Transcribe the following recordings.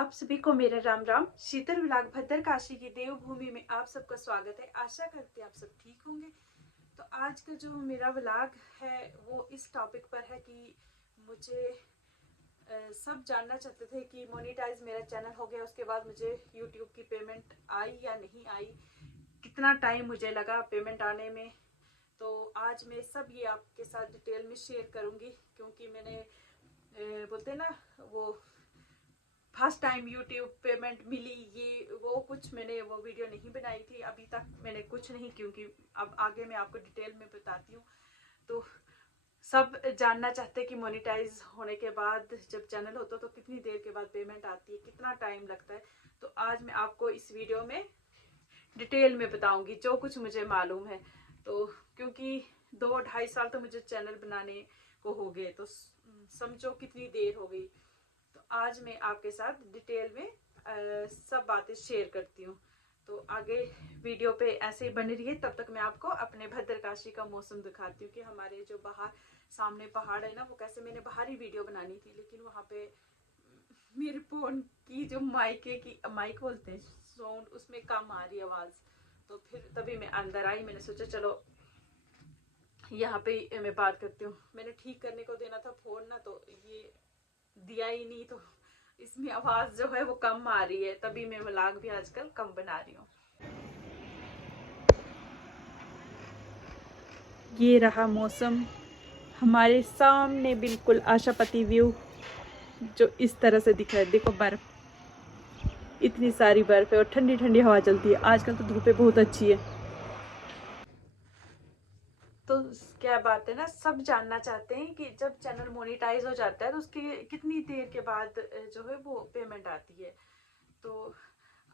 आप सभी को मेरा राम राम। शीतल विलाग भद्रकाशी की देवभूमि में आप सबका स्वागत है। आशा करते हैं आप सब ठीक होंगे। तो आज का जो मेरा विलाग है वो इस टॉपिक पर है कि मुझे सब जानना चाहते थे कि मोनेटाइज मेरा चैनल हो गया, उसके बाद मुझे यूट्यूब की पेमेंट आई या नहीं आई, कितना टाइम मुझे लगा पेमेंट आने में। तो आज मैं सब ये आपके साथ डिटेल में शेयर करूँगी, क्योंकि मैंने बोलते ना वो फर्स्ट टाइम यूट्यूब पेमेंट मिली, ये वो कुछ मैंने वो वीडियो नहीं बनाई थी अभी तक, मैंने कुछ नहीं, क्योंकि अब आगे मैं आपको डिटेल में बताती हूँ। तो सब जानना चाहते हैं कि मोनेटाइज होने के बाद जब चैनल होता है तो कितनी देर के बाद पेमेंट आती है, कितना टाइम लगता है। तो आज मैं आपको इस वीडियो में डिटेल में बताऊंगी जो कुछ मुझे मालूम है। तो क्योंकि 2-2.5 साल तो मुझे चैनल बनाने को हो गए, तो समझो कितनी देर हो गई। तो आज मैं आपके साथ डिटेल में सब बातें शेयर करती हूँ। तो आगे वीडियो पे ऐसे ही बनी रहिए। तब तक मैं आपको अपने भद्रकाशी का मौसम दिखाती हूँ कि हमारे जो बाहर सामने पहाड़ है ना, वो कैसे मैंने बाहर ही वीडियो बनानी थी, लेकिन वहाँ पे मेरे फोन की जो माइक बोलते हैं साउंड, उसमें कम आ रही आवाज़। तो फिर तभी मैं अंदर आई, मैंने सोचा चलो यहाँ पे मैं बात करती हूँ। मैंने ठीक करने को देना था फोन ना, तो ये दिया ही नहीं, तो इसमें आवाज जो है वो कम आ रही है, तभी मैं व्लॉग भी आजकल कम बना रही हूँ। ये रहा मौसम हमारे सामने, बिल्कुल आशापति व्यू जो इस तरह से दिख रहा है। देखो बर्फ, इतनी सारी बर्फ है और ठंडी ठंडी हवा चलती है। आजकल तो धूपें बहुत अच्छी है। तो क्या बात है ना, सब जानना चाहते हैं कि जब चैनल मोनेटाइज हो जाता है तो उसके कितनी देर के बाद जो है वो पेमेंट आती है। तो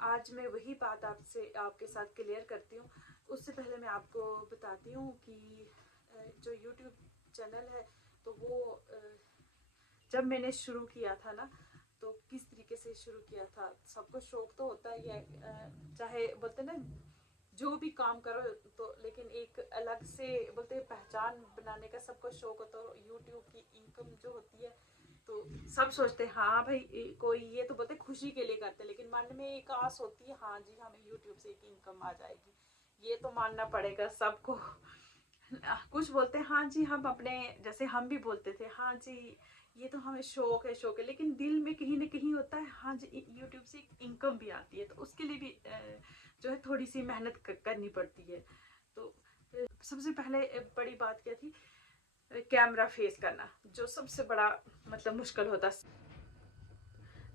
आज मैं वही बात आपसे आपके साथ क्लियर करती हूँ। उससे पहले मैं आपको बताती हूँ कि जो YouTube चैनल है तो वो जब मैंने शुरू किया था ना, तो किस तरीके से शुरू किया था। सबको शौक तो होता ही है, चाहे बोलते ना जो भी काम करो, तो लेकिन एक अलग से बोलते पहचान बनाने का सबको शौक होता है। यूट्यूब की इनकम जो होती है, तो सब सोचते हैं हाँ भाई कोई, ये तो बोलते खुशी के लिए करते हैं, लेकिन मन में एक आस होती है हाँ जी हमें यूट्यूब से एक इनकम आ जाएगी। ये तो मानना पड़ेगा सबको। कुछ बोलते हैं हाँ जी, हम अपने जैसे हम भी बोलते थे हाँ जी ये तो हमें शौक है शौक है, लेकिन दिल में कहीं ना कहीं होता है हाँ जी यूट्यूब से इनकम भी आती है, तो उसके लिए भी जो है थोड़ी सी मेहनत करनी पड़ती है। तो सबसे पहले बड़ी बात क्या थी, कैमरा फेस करना जो सबसे बड़ा मतलब मुश्किल होता।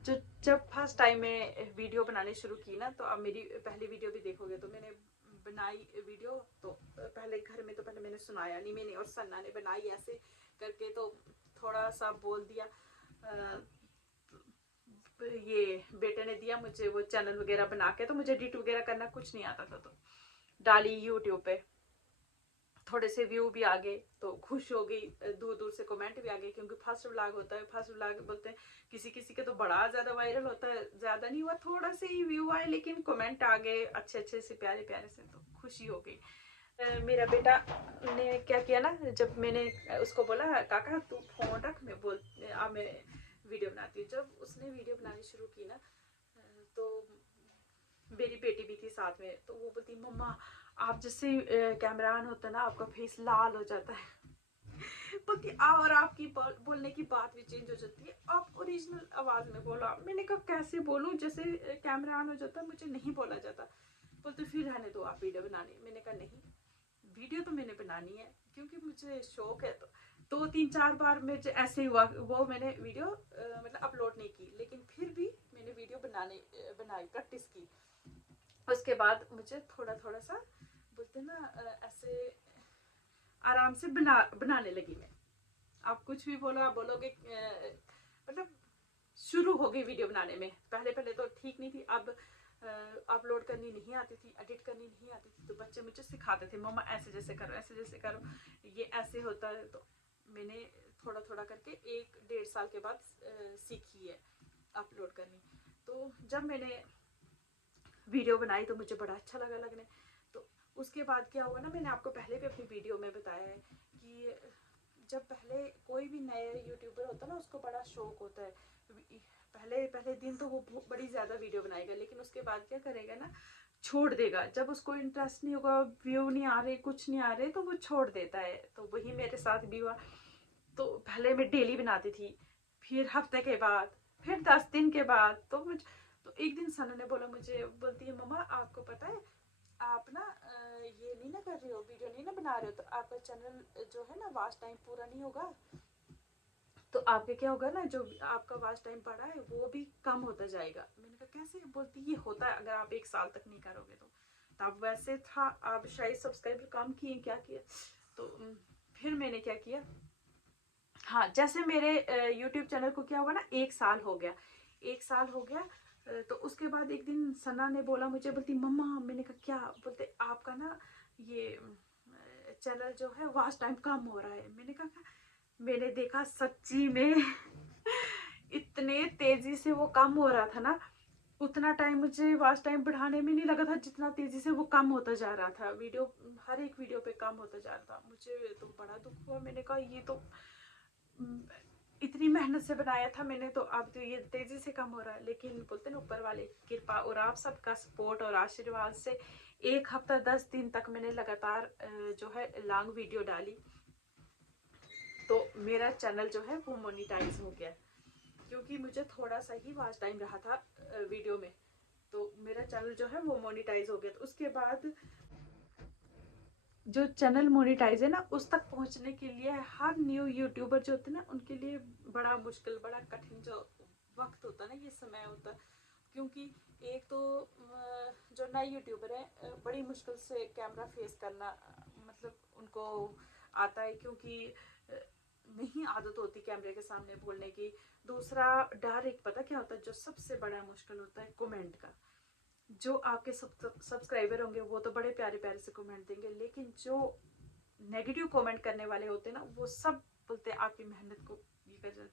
जो जब फर्स्ट टाइम मैं वीडियो बनाने शुरू की ना, तो अब मेरी पहली वीडियो भी देखोगे तो मैंने बनाई वीडियो, तो पहले घर में तो पहले मैंने सुनाया नहीं, मैंने और सन्ना ने बनाई ऐसे करके, तो थोड़ा सा बोल दिया। ये बेटे ने दिया मुझे वो चैनल वगैरह बना के, तो मुझे एडिट वगैरह करना कुछ नहीं आता था, तो डाली यूट्यूब पे, थोड़े से व्यू भी आ गए तो खुश हो गई, दूर दूर से कमेंट भी आ गए, क्योंकि फर्स्ट व्लॉग होता है। फर्स्ट व्लॉग बोलते हैं किसी किसी के तो बड़ा ज्यादा वायरल होता है, ज्यादा नहीं हुआ, थोड़ा से ही व्यू आए, लेकिन कमेंट आ गए अच्छे अच्छे से, प्यारे प्यारे से, तो खुशी हो गई। मेरा बेटा ने क्या किया ना, जब मैंने उसको बोला काका तू फोन रख, मैं बोल मैं वीडियो बनाती हूँ। जब उसने वीडियो बनानी शुरू की ना, तो मेरी बेटी भी थी साथ में, तो वो बोलती मम्मा आप जैसे कैमरा ऑन होता है ना, आपका फेस लाल हो जाता है। बोलती और आपकी बोलने की बात भी चेंज हो जाती है, आप ओरिजिनल आवाज में बोलो। मैंने कहा कैसे बोलूं, जैसे कैमरा ऑन हो जाता है मुझे नहीं बोला जाता। बोलते फिर रहने दो आप वीडियो बनाने। मैंने कहा नहीं, वीडियो तो मैंने बनानी है क्योंकि मुझे शौक है। तो 2-3-4 बार मुझे ऐसे हुआ, वो मैंने वीडियो मतलब अपलोड नहीं की, लेकिन फिर भी मैंने वीडियो बनाई, प्रैक्टिस की। उसके बाद मुझे थोड़ा थोड़ा सा बोलते ना ऐसे आराम से बनाने लगी मैं। आप कुछ भी बोलो, आप बोलोगे मतलब शुरू हो गई वीडियो बनाने में। पहले पहले तो ठीक नहीं थी, अब अपलोड करनी नहीं आती थी, एडिट करनी नहीं आती थी, तो बच्चे मुझे सिखाते थे मम्मा ऐसे जैसे करो, ऐसे जैसे करो, ये ऐसे होता है। तो मैंने थोड़ा थोड़ा करके 1-1.5 साल के बाद सीखी है अपलोड करनी। तो जब मैंने वीडियो बनाई तो मुझे बड़ा अच्छा लगा लगने। तो उसके बाद क्या हुआ ना, मैंने आपको पहले भी अपनी वीडियो में बताया है कि जब पहले कोई भी नए यूट्यूबर होता है ना, उसको बड़ा शौक होता है पहले पहले दिन तो वो बड़ी ज़्यादा वीडियो बनाएगा, लेकिन उसके बाद क्या करेगा ना, छोड़ देगा। जब उसको इंटरेस्ट नहीं होगा, व्यू नहीं आ रहे, कुछ नहीं आ रहे, तो वो छोड़ देता है। तो वही मेरे साथ भी हुआ। तो पहले मैं डेली बनाती थी, फिर हफ्ते के बाद, फिर 10 दिन के बाद। तो एक दिन सना ने बोला मुझे, बोलती है मम्मा आपको पता है आप ना ये नहीं ना कर रहे हो, वीडियो नहीं ना बना रहे हो, तो आपका चैनल जो है ना वॉच टाइम पूरा नहीं होगा, तो आपके क्या होगा ना, जो आपका वॉच टाइम बढ़ा है वो भी कम होता जाएगा। मैंने कहा कैसे? बोलती ये होता है अगर आप 1 साल तक नहीं करोगे तो। तब वैसे था, आप शायद सब्सक्राइबर कम किए, क्या किया। तो फिर मैंने क्या किया, हाँ जैसे मेरे YouTube चैनल को क्या हुआ ना, 1 साल हो गया, 1 साल हो गया। तो उसके बाद एक दिन सना ने बोला मुझे, बोलती मम्मा, मैंने कहा क्या? बोलते आपका ना ये चैनल जो है वॉच टाइम कम हो रहा है। मैंने देखा सच्ची में इतने तेजी से वो कम हो रहा था ना, उतना टाइम मुझे वॉच टाइम बढ़ाने में नहीं लगा था जितना तेजी से वो कम होता जा रहा था। वीडियो हर एक वीडियो पे कम होता जा रहा था। मुझे तो बड़ा दुख हुआ। मैंने कहा ये तो इतनी मेहनत से बनाया था मैंने, तो अब तो ये तेजी से कम हो रहा है। लेकिन बोलते ना ऊपर वाले की कृपा और आप सबका सपोर्ट और आशीर्वाद से 1 हफ्ता 10 दिन तक मैंने लगातार जो है लॉन्ग वीडियो डाली, तो मेरा चैनल जो है वो मोनिटाइज हो गया। क्योंकि मुझे थोड़ा सा ही वॉच टाइम रहा था वीडियो में, तो मेरा चैनल जो है वो मोनिटाइज हो गया। तो उसके बाद जो चैनल मोनिटाइज है ना, उस तक पहुंचने के लिए हर न्यू यूट्यूबर जो होते हैं ना, उनके लिए बड़ा मुश्किल, बड़ा कठिन जो वक्त होता है ना, ये समय होता है। क्योंकि एक तो जो नए यूट्यूबर है, बड़ी मुश्किल से कैमरा फेस करना मतलब उनको आता है, क्योंकि नहीं आदत होती कैमरे के सामने बोलने की। दूसरा डर एक पता क्या होता है, जो सबसे बड़ा मुश्किल होता है, कमेंट का। जो आपके सब्सक्राइबर होंगे वो तो बड़े प्यारे प्यारे से कमेंट देंगे, लेकिन जो नेगेटिव कमेंट करने वाले होते हैं ना, वो सब बोलते हैं आपकी मेहनत को ये कर जाते,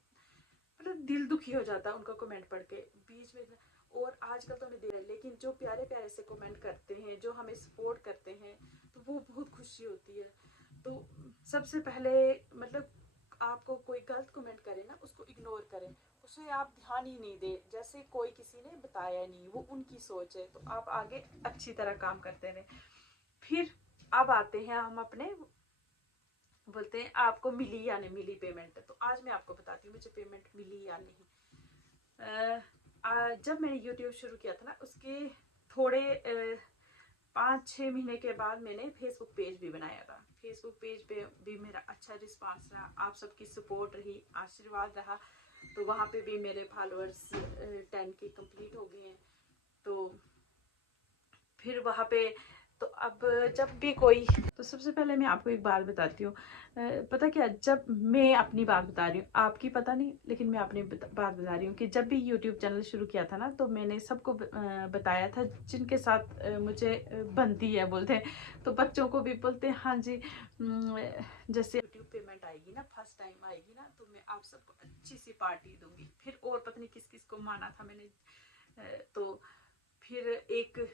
मतलब दिल दुखी हो जाता है उनका कमेंट पढ़ के बीच में। और आजकल तो हमें दे रहा है, लेकिन जो प्यारे प्यारे से कमेंट करते हैं, जो हमें सपोर्ट करते हैं, तो वो बहुत खुशी होती है। तो सबसे पहले मतलब आपको कोई गलत कमेंट करे ना, उसको इग्नोर करें, उसे आप ध्यान ही नहीं दे, जैसे कोई किसी ने बताया नहीं, वो उनकी सोच है। तो आप आगे अच्छी तरह काम करते रहे। फिर अब आते हैं हम अपने, बोलते हैं आपको मिली या नहीं मिली पेमेंट। तो आज मैं आपको बताती हूँ मुझे पेमेंट मिली या नहीं। जब मैंने YouTube शुरू किया था ना, उसके थोड़े 5-6 महीने के बाद मैंने फेसबुक पेज भी बनाया था। फेसबुक पेज पे भी मेरा अच्छा रिस्पांस रहा, आप सबकी सपोर्ट रही, आशीर्वाद रहा। तो वहाँ पे भी मेरे फॉलोअर्स 10 के कंप्लीट हो गए हैं। तो फिर वहाँ पे तो अब जब भी कोई, तो सबसे पहले मैं आपको एक बात बताती हूँ। पता क्या, जब मैं अपनी बात बता रही हूँ, आपकी पता नहीं, लेकिन मैं अपनी बात बता रही हूँ कि जब भी YouTube चैनल शुरू किया था ना, तो मैंने सबको बताया था जिनके साथ मुझे बनती है, बोलते हैं। तो बच्चों को भी बोलते हैं हाँ जी, जैसे YouTube पेमेंट आएगी ना, फर्स्ट टाइम आएगी ना, तो मैं आप सबको अच्छी सी पार्टी दूंगी। फिर और पता नहीं किस किस को माना था मैंने। तो फिर एक,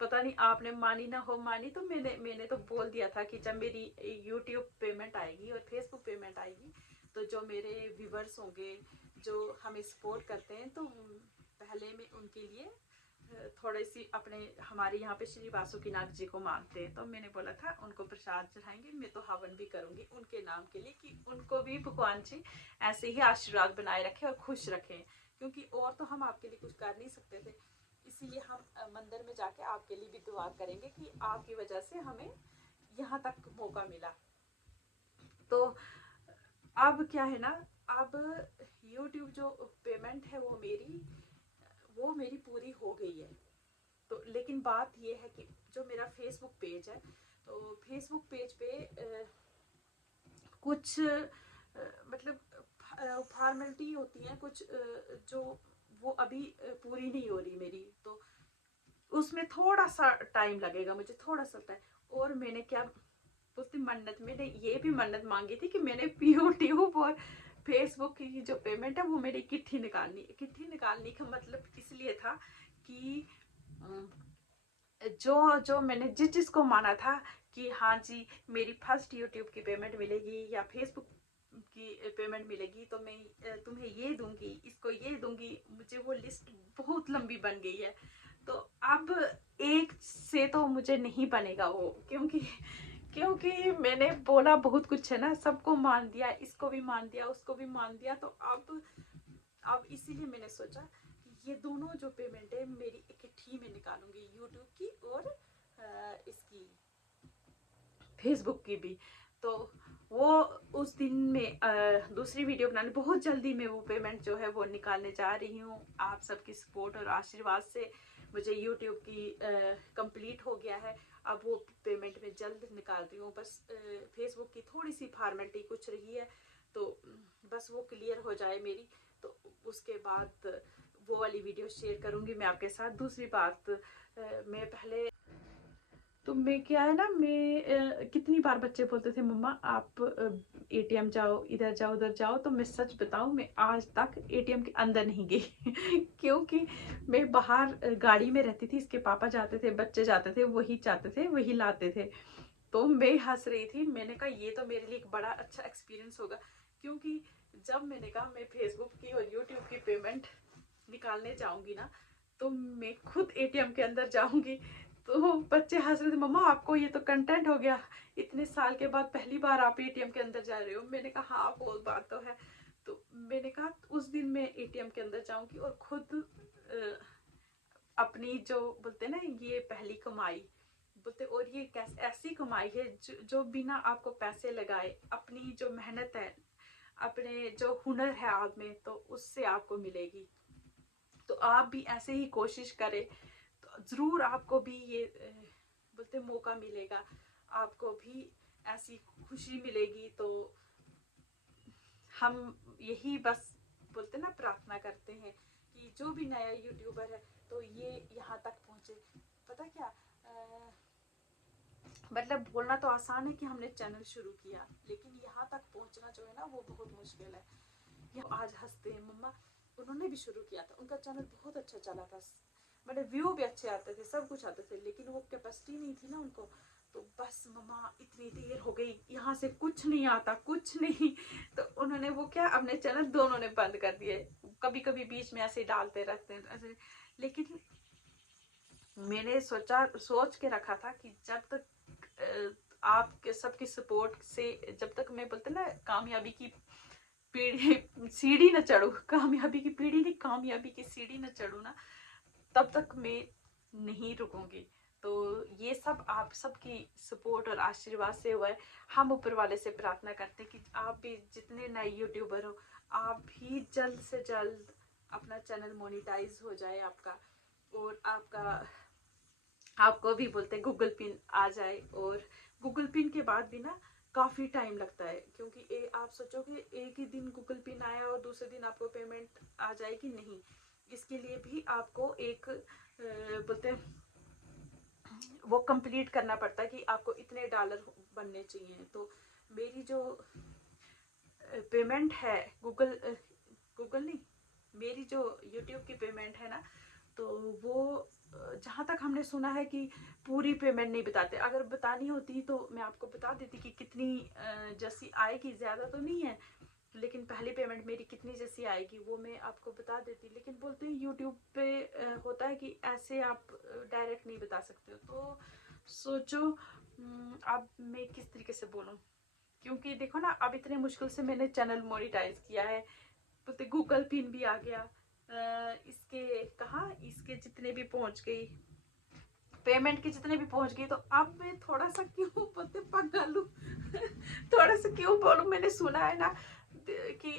पता नहीं आपने मानी ना हो मानी, तो मैंने तो बोल दिया था कि जब मेरी YouTube पेमेंट आएगी और Facebook पेमेंट आएगी, तो जो मेरे व्यूवर्स होंगे, जो हमें सपोर्ट करते हैं, तो पहले मैं उनके लिए थोड़ी सी अपने, हमारे यहाँ पे श्री वासुकीनाथ जी को मानते हैं, तो मैंने बोला था उनको प्रसाद चढ़ाएंगे, मैं तो हवन भी करूंगी उनके नाम के लिए, कि उनको भी भगवान जी ऐसे ही आशीर्वाद बनाए रखे और खुश रखें। क्योंकि और तो हम आपके लिए कुछ कर नहीं सकते थे, इसीलिए हम मंदिर में जाके आपके लिए भी दुआ करेंगे कि आपकी वजह से हमें यहाँ तक मौका मिला। तो अब क्या है ना, अब YouTube जो पेमेंट है वो मेरी पूरी हो गई है। तो लेकिन बात ये है कि जो मेरा फेसबुक पेज है, तो फेसबुक पेज पे कुछ मतलब फॉर्मेलिटी होती है कुछ, जो वो अभी पूरी नहीं हो रही मेरी। तो उसमें थोड़ा सा टाइम लगेगा, मुझे थोड़ा सा टाइम। और मैंने क्या बोलती मन्नत, मैंने ये भी मन्नत मांगी थी कि मैंने YouTube और फेसबुक की जो पेमेंट है वो मेरी किट्ठी निकालने का मतलब इसलिए था कि जो जो मैंने जिस को माना था कि हाँ जी मेरी फर्स्ट YouTube की पेमेंट मिलेगी या फेसबुक की पेमेंट मिलेगी तो मैं तुम्हें ये दूंगी, इसको ये दूंगी, मुझे वो लिस्ट बहुत लंबी बन गई है। तो अब एक से तो मुझे नहीं बनेगा वो, क्योंकि क्योंकि मैंने बोला बहुत कुछ है ना, सबको मान दिया, इसको भी मान दिया, उसको भी मान दिया। तो अब इसीलिए मैंने सोचा कि ये दोनों जो पेमेंट है मेरी इकट्ठी में निकालूंगी, यूट्यूब की और इसकी फेसबुक की भी। तो वो उस दिन में दूसरी वीडियो बनाने, बहुत जल्दी मैं वो पेमेंट जो है वो निकालने जा रही हूँ। आप सबकी सपोर्ट और आशीर्वाद से मुझे यूट्यूब की कंप्लीट हो गया है। अब वो पेमेंट मैं जल्द निकाल रही हूँ। बस फेसबुक की थोड़ी सी फॉर्मेलिटी कुछ रही है, तो बस वो क्लियर हो जाए मेरी, तो उसके बाद वो वाली वीडियो शेयर करूँगी मैं आपके साथ। दूसरी बात, मैं पहले तो मैं क्या है ना, मैं कितनी बार बच्चे बोलते थे मम्मा आप एटीएम जाओ, इधर जाओ, उधर जाओ। तो मैं सच बताऊं, मैं आज तक एटीएम के अंदर नहीं गई क्योंकि मैं बाहर गाड़ी में रहती थी, इसके पापा जाते थे, बच्चे जाते थे, वही जाते थे, वही लाते थे। तो मैं हंस रही थी, मैंने कहा ये तो मेरे लिए एक बड़ा अच्छा एक्सपीरियंस होगा, क्योंकि जब मैंने कहा मैं फेसबुक की और यूट्यूब की पेमेंट निकालने जाऊंगी ना, तो मैं खुद एटीएम के अंदर जाऊंगी। तो बच्चे हंस रहे थे, मम्मा आपको ये तो कंटेंट हो गया, इतने साल के बाद पहली बार आप एटीएम के अंदर जा रहे हो। मैंने कहा हाँ वो बात तो है। तो मैंने कहा उस दिन मैं एटीएम के अंदर जाऊंगी और खुद अपनी जो बोलते ना, ये पहली कमाई बोलते, और ये कैसे ऐसी कमाई है जो बिना आपको पैसे लगाए, अपनी जो मेहनत है, अपने जो हुनर है आप में, तो उससे आपको मिलेगी। तो आप भी ऐसे ही कोशिश करें, तो जरूर आपको भी ये बोलते मौका मिलेगा, आपको भी ऐसी खुशी मिलेगी। तो हम यही बस बोलते ना प्रार्थना करते हैं कि जो भी नया यूट्यूबर है तो ये यहाँ तक पहुंचे। पता क्या, मतलब बोलना तो आसान है कि हमने चैनल शुरू किया, लेकिन यहाँ तक पहुंचना जो है ना वो बहुत मुश्किल है। ये आज हंसते हैं, मम्मा उन्होंने भी शुरू किया था, उनका चैनल बहुत अच्छा चला था, मतलब व्यू भी अच्छे आते थे, सब कुछ आते थे, लेकिन वो कैपेसिटी नहीं थी ना उनको। तो बस मम्मा इतनी देर हो गई, यहाँ से कुछ नहीं आता, कुछ नहीं। तो उन्होंने वो क्या, अपने चैनल दोनों ने बंद कर दिए। कभी कभी बीच में ऐसे डालते रहते हैं ऐसे। लेकिन मैंने सोच के रखा था कि जब तक आपके सबकी सपोर्ट से, जब तक मैं बोलते ना कामयाबी की पीढ़ी सीढ़ी न चढ़ू, कामयाबी की पीढ़ी नहीं, कामयाबी की सीढ़ी न चढ़ू ना, तब तक मैं नहीं रुकूंगी। तो ये सब आप सबकी सपोर्ट और आशीर्वाद से हुआ है। हम ऊपर वाले से प्रार्थना करते हैं कि आप भी जितने नए यूट्यूबर हो, आप भी जल्द से जल्द अपना चैनल मोनेटाइज हो जाए आपका, और आपको भी बोलते हैं गूगल पिन आ जाए। और गूगल पिन के बाद भी ना काफ़ी टाइम लगता है, क्योंकि आप सोचोगे एक ही दिन गूगल पिन आया और दूसरे दिन आपको पेमेंट आ जाएगी, नहीं। इसके लिए भी आपको एक बोलते हैं वो कंप्लीट करना पड़ता है कि आपको इतने डॉलर बनने चाहिए। तो मेरी जो पेमेंट है गूगल नहीं, मेरी जो यूट्यूब की पेमेंट है ना, तो वो जहाँ तक हमने सुना है कि पूरी पेमेंट नहीं बताते। अगर बतानी होती तो मैं आपको बता देती कि कितनी जैसी आएगी, ज़्यादा तो नहीं है, लेकिन पहली पेमेंट मेरी कितनी जैसी आएगी वो मैं आपको बता देती। लेकिन बोलते हैं यूट्यूब पे होता है कि ऐसे आप डायरेक्ट नहीं बता सकते हो। तो सोचो अब मैं किस तरीके से बोलूँ, क्योंकि देखो ना अब इतने मुश्किल से मैंने चैनल मोनेटाइज किया है, तो गूगल पिन भी आ गया, इसके जितने भी पहुंच गई, पेमेंट के जितने भी पहुंच गई। तो अब मैं थोड़ा सा क्यों बोलते पंगा लूं थोड़ा सा क्यों बोलूं। मैंने सुना है ना कि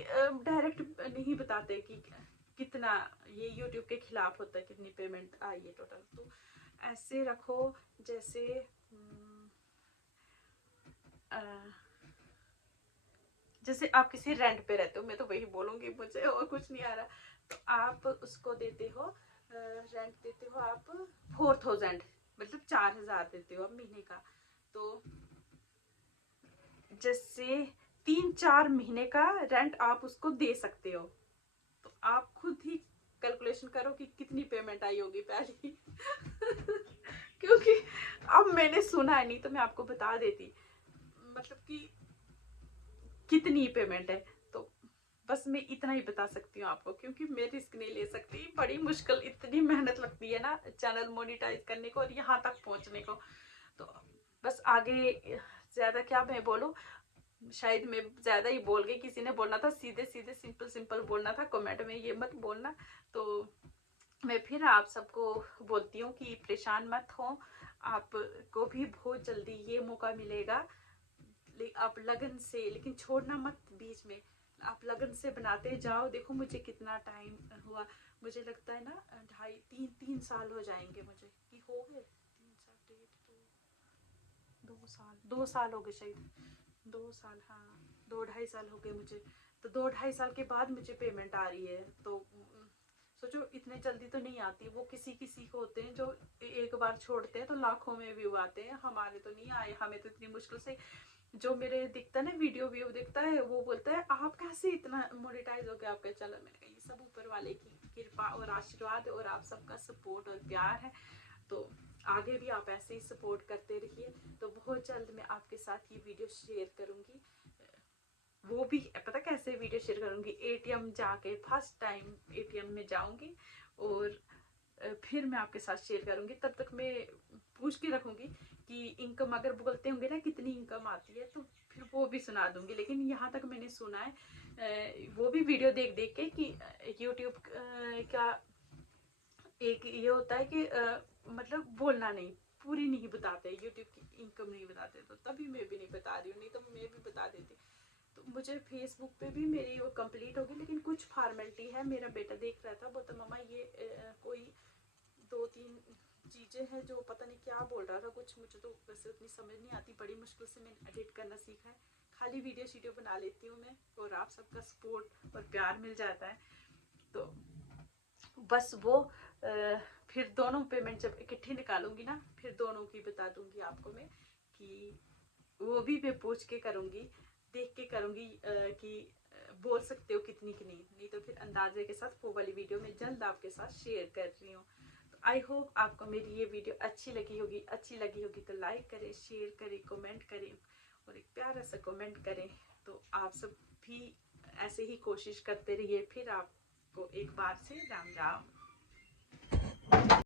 डायरेक्ट नहीं बताते कि कितना, ये यूट्यूब के खिलाफ होता है, कितनी पेमेंट आई है टोटल। तो ऐसे रखो जैसे जैसे आप किसी रेंट पे रहते हो, मैं तो वही बोलूंगी, मुझे और कुछ नहीं आ रहा। तो आप उसको देते हो, रेंट देते हो आप 4000, मतलब 4000 देते हो आप महीने का। तो जैसे 3-4 महीने का रेंट आप उसको दे सकते हो। तो आप खुद ही कैलकुलेशन करो कि कितनी पेमेंट आई होगी पहली क्योंकि अब मैंने सुना है, नहीं तो मैं आपको बता देती। मतलब कि कितनी पेमेंट है। तो बस मैं इतना ही बता सकती हूँ आपको, क्योंकि मैं रिस्क नहीं ले सकती। बड़ी मुश्किल, इतनी मेहनत लगती है ना चैनल मोनेटाइज करने को और यहाँ तक पहुँचने को। तो बस आगे ज़्यादा क्या मैं बोलूँ, शायद मैं ज़्यादा ही बोल गई। किसी ने बोलना था सीधे सीधे सिंपल सिंपल बोलना था, कमेंट में ये मत बोलना। तो मैं फिर आप सबको बोलती हूँ कि परेशान मत हो, आपको भी बहुत जल्दी ये मौका मिलेगा। आप लगन से, लेकिन छोड़ना मत बीच में, आप लगन से बनाते जाओ। देखो मुझे कितना टाइम हुआ, मुझे लगता है ना 2.5-3 साल हो जाएंगे मुझे, कि हो गए 3 साल, 2 साल, 2 साल हो गए शायद, 2 साल, हाँ 2-2.5 साल हो गए मुझे। तो 2-2.5 साल के बाद मुझे पेमेंट आ रही है। तो सोचो इतने जल्दी तो नहीं आती, वो किसी किसी को होते हैं जो एक बार छोड़ते हैं तो लाखों में व्यू आते हैं, हमारे तो नहीं आए। हमें तो इतनी मुश्किल से, जो मेरे दिखता है ना वीडियो व्यू दिखता है, वो बोलता है आप कैसे इतना मोनेटाइज हो गया आपका चैनल। मैंने कहा ये सब ऊपर वाले की कृपा और आशीर्वाद और आप सबका सपोर्ट और प्यार है। तो आगे भी आप ऐसे ही सपोर्ट करते रहिए। तो बहुत जल्द मैं आपके साथ ये वीडियो शेयर करूंगी। वो भी पता कैसे वीडियो शेयर करूंगी, एटीएम जाके फर्स्ट टाइम एटीएम में जाऊंगी और फिर मैं आपके साथ शेयर करूंगी। तब तक मैं पूछ के रखूंगी कि इनकम अगर बोलते होंगे ना कितनी इनकम आती है, तो फिर वो भी सुना दूंगी। लेकिन यहाँ तक मैंने सुना है वो भी वीडियो देख देख के कि यूट्यूब का एक ये होता है कि मतलब बोलना नहीं, पूरी नहीं बताते, यूट्यूब की इनकम नहीं बताते। तो तभी मैं भी नहीं बता रही हूँ, नहीं तो मैं भी बता देती। तो मुझे फेसबुक पे भी मेरी वो कंप्लीट होगी, लेकिन कुछ फॉर्मेलिटी है। मेरा बेटा देख रहा था, बोलता मम्मा ये कोई 2-3 चीज़ें हैं जो पता नहीं क्या बोल रहा था कुछ, मुझे तो वैसे उतनी समझ नहीं आती। बड़ी मुश्किल से मैंने एडिट करना सीखा है, खाली वीडियो शीडियो बना लेती हूँ मैं, और आप सबका सपोर्ट और प्यार मिल जाता है। तो बस वो फिर दोनों पेमेंट जब इकट्ठी निकालूंगी ना, फिर दोनों की बता दूंगी आपको मैं, कि वो भी मैं पूछ के करूंगी, देख के करूंगी कि बोल सकते हो कितनी की नहीं तो फिर अंदाजे के साथ वो वाली वीडियो मैं जल्द आपके साथ शेयर कर रही हूँ। तो आई होप आपको मेरी ये वीडियो अच्छी लगी होगी तो लाइक करें, शेयर करें, कमेंट करें और एक प्यारा सा कमेंट करें। तो आप सब भी ऐसे ही कोशिश करते रहिए। फिर आपको एक बार से राम राम।